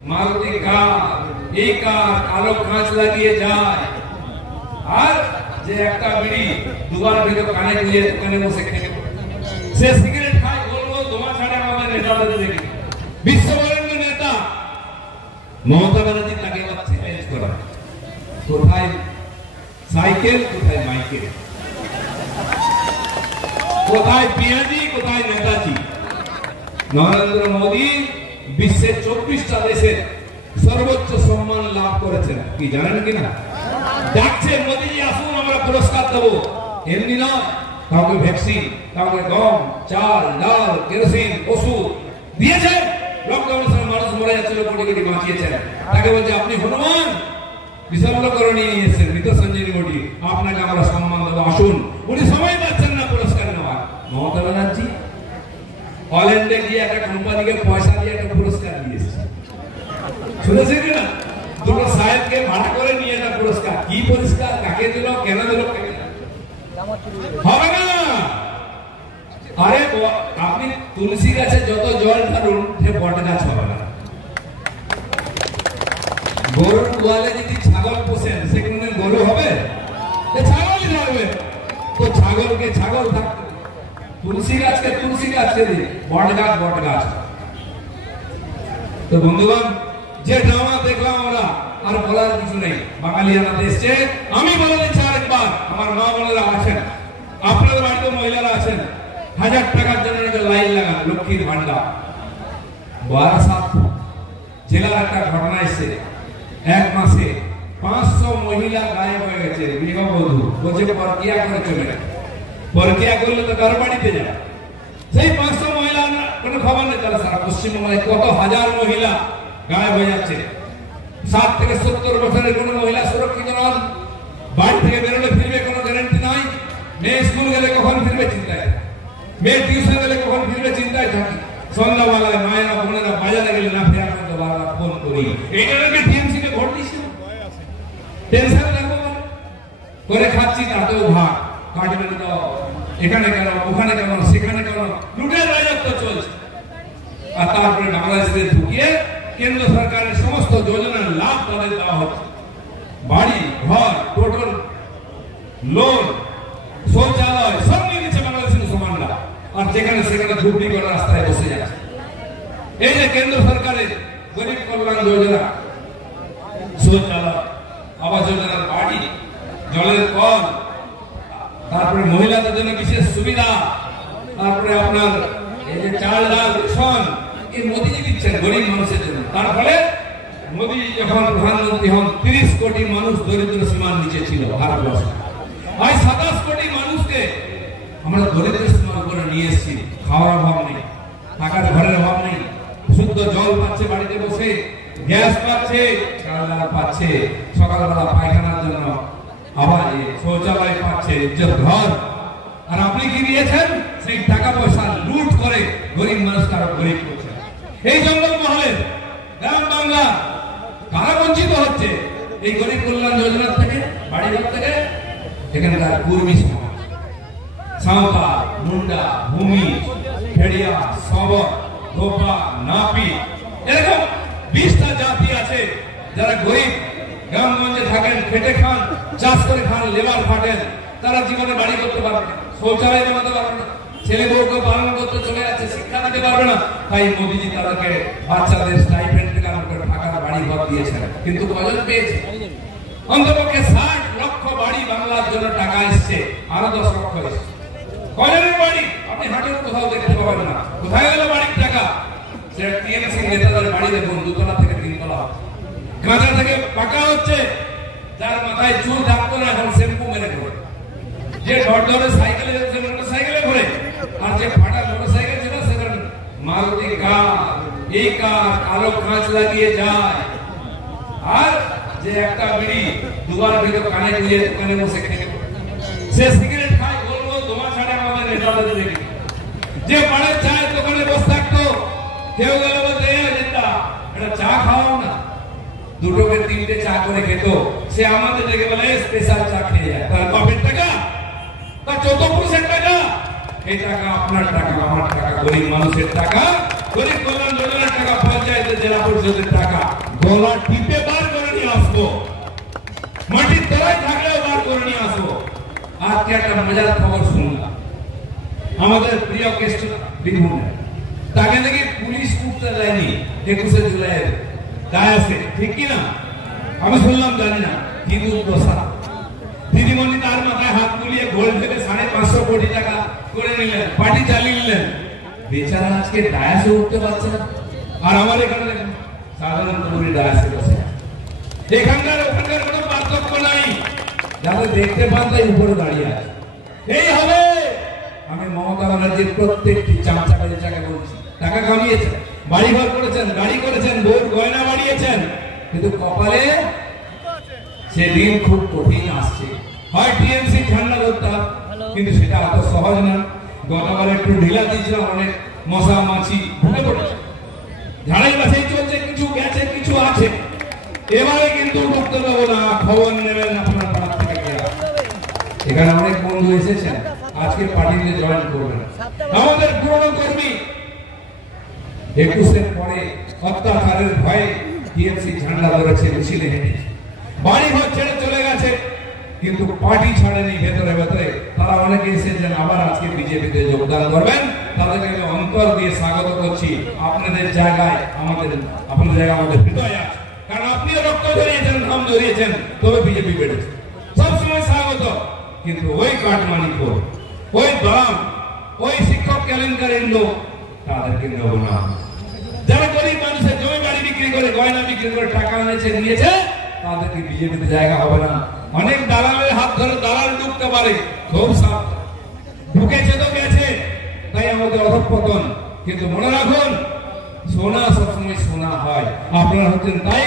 মারুতি কার, এই কার কালো কাঁচ লাগিয়ে যায়, আর যে একটা বিড়ি দুবার ভিতর কানে দিয়ে দোকানে বসে খেয়ে সে সিগারেট খায়, গোল গোল ধোঁয়া ছাড়ে আমাদের নেতাদের দেখে। বিশ্ববরেণ্য নেতা মমতা ব্যানার্জি তাকে এবার চ্যালেঞ্জ করা, কোথায় সাইকেল, কোথায় মাইকেল, কোথায় পিয়াজি, কোথায় নেতাজি। নরেন্দ্র মোদী বিশ্বের 24টা দেশের সর্বোচ্চ সম্মান লাভ করেছেন, কি জানেন কিনা? ডাকছে মোদীজি আসুন আমরা পুরস্কার দেবো, এমনি নয়, কাউকে ভ্যাকসিন, কাউকে গম, চাল, ডাল, কেরোসিন, ওষুধ দিয়েছেন। লকডাউনের সময় মানুষ মরে যাচ্ছিল, কোটি কোটি বাঁচিয়েছেন। তাকে বলছে আপনি হনুমান বিশালকরণ নিয়ে এসেছেন, মৃত সঞ্জীবনী মোদী, আপনাকে আমরা সম্মান দেবো, আসুন। উনি সময় পাচ্ছেন না পুরস্কার নেওয়ার। মমতা ব্যানার্জি হল্যান্ডে গিয়ে একটা কোম্পানিকে পয়সা দিয়ে একটা পুরস্কার দিয়েছে, শুনেছেন কিনা? দুটো সাহেবকে ভাড়া করে নিয়ে একটা পুরস্কার। কি পুরস্কার, কাকে দিল, কেন দিল, হবে না। আরে আপনি তুলসী গাছে যত জল ঢালুন, সে বট গাছ হবে না। গরুর গোয়ালে যদি ছাগল পোষেন, সে কোনদিন গরু হবে? ছাগলই ধরবে। তো ছাগলকে ছাগল থাকতে, তুলসী গাছকে তুলসী গাছকে দিই, বট গাছ বট গাছ। তো বন্ধুগণ, যে ড্রামা দেখলাম আমরা, আর বলার কিছু নেই। বাঙালিয়ানা এসছে, আমি বলে দিচ্ছি আরেকবার, আমার মা বোনেরা আছেন, আপনাদের বাড়িতে মহিলারা আছেন, 1000 টাকার জন্য লাইন লাগান, লক্ষ্মীর ভান্ডার। বারাসাত জেলার একটা ঘটনা এসছে, এক মাসে 500 মহিলা গায়েব হয়ে গেছে। গৃহবধূ বলছে পরকিয়া করে চলে গেছে। পরকিয়া করলে তো কার বাড়িতে যায়? সেই 500 মহিলা কোনো খবর নেই। তাহলে সারা পশ্চিমবঙ্গে কত হাজার মহিলা গায়েব হয়ে যাচ্ছে। 60 থেকে 70 বছরের কোনো মহিলা সুরক্ষিত নন। বাড়ি থেকে বেরোলে ফিরবে কোনো গ্যারান্টি নাই। মেয়ে স্কুল গেলে কখন ফিরবে চিন্তায়, মেয়ে টিউশন গেলে কখন ফিরবে চিন্তায় থাকি। সন্ধ্যাবেলায় মায়েরা বোনেরা বাজারে গেলে না ফেরার মতো বারবার ফোন করি। এই জন্য টিএমসি কে ভোট দিচ্ছি, টেনশন লাগবে করে খাচ্ছি, তাতেও ভাগ কাটবেন তো, এখানে কেন, ওখানে কেন, সেখানে কেন, লুটের রাজত্ব চলছে। আর তারপরে বাংলাদেশে ঢুকিয়ে কেন্দ্র সরকারের সমস্ত যোজনার লাভ তাদের দেওয়া হচ্ছে। বাড়ি, ঘর, টোটাল লোন, শৌচালয় সব নিয়ে নিচ্ছে বাংলাদেশের মুসলমানরা। আর যেখানে সেখানে ঝুপড়ি করে রাস্তায় বসে যাচ্ছে। এই যে কেন্দ্র সরকারের গরিব কল্যাণ যোজনা, শৌচালয়, আবাস যোজনার বাড়ি, জলের কল, তারপরে মহিলাদের জন্য বিশেষ সুবিধা, তারপরে আপনার এই যে চাল ডাল রেশন, এই মোদীজি দিচ্ছেন গরিব মানুষের জন্য। তার ফলে মোদী যখন প্রধানমন্ত্রী হন, 30 কোটি মানুষ দরিদ্র সীমার নিচে ছিল ভারতবর্ষে। আজ 27 কোটি মানুষকে আমরা দরিদ্র সীমার উপরে নিয়ে এসেছি। খাওয়ার অভাব নেই, থাকার ঘরের অভাব নেই, শুদ্ধ জল পাচ্ছে বাড়িতে বসে, গ্যাস পাচ্ছে, চাল ডাল পাচ্ছে, সকালবেলা পায়খানার জন্য আবার শৌচালয় পাচ্ছে, ইজ্জত ঘর। আর আপনি কি দিয়েছেন? সেই টাকা পয়সা লুট করে গরিব মানুষকে আরো গরিব করছেন। এই জঙ্গল মহলের গ্রাম বাংলা কারা বঞ্চিত হচ্ছে এই গরিব কল্যাণ যোজনার থেকে, বাড়িঘর থেকে? এখানকার কুর্মী সমাজ, সাঁওতাল, মুন্ডা, ভূমি, খেড়িয়া, সবর, গোপা, নাপি, এরকম 20টা জাতি আছে যারা গরিব, গ্রামগঞ্জে থাকেন, খেটে খান, চাষ করে খান, লেবার খাটেন। তারা জীবনে বাড়ি করতে পারবে না, শৌচালয় বানাতে পারবে না, ছেলে বউকে পালন করতে চলে যাচ্ছে, শিক্ষা দিতে পারবে না। তাই মোদীজি তাদেরকে বাচ্চাদের স্টাইপেন্ড থেকে আরম্ভ করে টাকার বাড়ি ঘর দিয়েছেন। কিন্তু কজন পেয়েছে? অন্তপক্ষে 60 লক্ষ বাড়ি বাংলার জন্য টাকা এসছে, আরো 10 লক্ষ এসছে। কজনের বাড়ি আপনি হাটের কোথাও দেখতে পাবেন না। কোথায় গেল বাড়ির টাকা? সেটা টিএমসি নেতাদের বাড়ি দেখুন, 2 তলা থেকে 3 তলা, গাঁজা থেকে পাকা হচ্ছে। যার মাথায় চুল থাকতো না, এখন শ্যাম্পু মেরে ঘোরে। যে ঢড় সাইকেলে যাচ্ছে, মোটর সাইকেলে ঘোরে। আর যে ফাটা মোটর সাইকেল ছিল, সেখানে মারুতি কার, এই কার কালো কাঁচ লাগিয়ে যায়, আর যে একটা বিড়ি দুবার ভিতর কানে দিয়ে দোকানে বসে খেয়ে সে সিগারেট খায়, গোল গোল ধোঁয়া ছাড়ে আমাদের নেতাদের দেখে। যে পাড়ের চায়ের দোকানে বসে থাকতো, কেউ গেলে বলতে এটা চা খাওয়াও না, 2 থেকে 3টে চা করে খেত, সে আমাদের দেখে বলে স্পেশাল চা খেয়ে যায়। তার বাপের টাকা, তার 14% টাকা, এই টাকা আপনার টাকা, আমার টাকা, গরিব মানুষের টাকা, গরিব কল্যাণ যোজনার টাকা, পঞ্চায়েত পঞ্চায়েতের জেলা পরিষদের টাকা গলা টিপে বার করে নিয়ে আসবো, মাটির তলায় থাকলেও বার করে নিয়ে আসবো। আজকে একটা মজার খবর শুনলাম, আমাদের প্রিয় কেষ্ট বীরভূমে তাকে নাকি পুলিশ করতে দেয়নি 21শে জুলাইয়ের ডায়াসে, ঠিক কি না? আমি শুনলাম, জানি না, কিন্তু দশা দিদিমণি তার মাথায় হাত বুলিয়ে গোল্ড থেকে 550 কোটি টাকা করে নিলেন, পার্টি চালিয়ে নিলেন। বেচারা আজকে ডায়াসে উঠতে পারছে না। আর আমার এখানে দেখুন সাধারণ তরুণী ডায়াসে বসে, এখানকার ওখানকার কোনো পার্থক্য নাই, যাতে দেখতে পান তাই উপরে দাঁড়িয়ে আছে। এই হবে, আমি মমতা ব্যানার্জির প্রত্যেকটি চামচাকে বলছি, টাকা কামিয়েছেন, বাড়ি ঘর করেছেন, গাড়ি করেছেন, বউর গয়না বাড়িয়েছেন, কিন্তু কপালে সে দিন খুব কঠিন আসছে। হয় টিএমসি ঠান্ডা ধরতাম, কিন্তু সেটা এত সহজ না। গতবার একটু ঢিলা দিয়েছিলাম, অনেক মশা মাছি ঢুকে পড়েছে, ঝাড়াই বাছাই চলছে, কিছু গেছে কিছু আছে। এবারে কিন্তু ঢুকতে দেবো না, খবর নেবেন আপনার পাড়া থেকে। এখানে অনেক বন্ধু এসেছেন, আজকে পার্টিতে জয়েন করবেন। আমাদের পুরনো কর্মী 21-এর পরে অত্যাচারের ভয়ে টিএমসি ঝান্ডা ধরেছে, মিছিলে হেঁটেছে, বাড়ি ঘর ছেড়ে চলে গেছে, কিন্তু পার্টি ছাড়েনি। ভেতরে ভেতরে তারা অনেকে এসেছেন, আবার আজকে বিজেপিতে যোগদান করবেন। তাদেরকে আমি অন্তর দিয়ে স্বাগত করছি। আপনাদের জায়গায় আমাদের হৃদয় আছে, কারণ আপনিও রক্ত ঝরিয়েছেন, ঘাম ঝরিয়েছেন, তবে বিজেপি বেড়েছে। সবসময় স্বাগত। কিন্তু ওই কাটমানিখোর, ওই দাম, ওই শিক্ষক কেলেঙ্কারির লোক, তাদেরকে নেব না। যারা গরিব মানুষের জমি বাড়ি বিক্রি করে, গয়না বিক্রি করে টাকা এনেছে নিয়েছে, তাদেরকে বিজেপিতে জায়গা হবে না। অনেক দালালের হাত ধরে দালাল ঢুকতে পারে, খুব সাবধান। ঢুকেছে তো গেছে, তাই আমাদের অধঃপতন। কিন্তু মনে রাখুন, সোনা সবসময় সোনা হয়। আপনারা হচ্ছেন তাই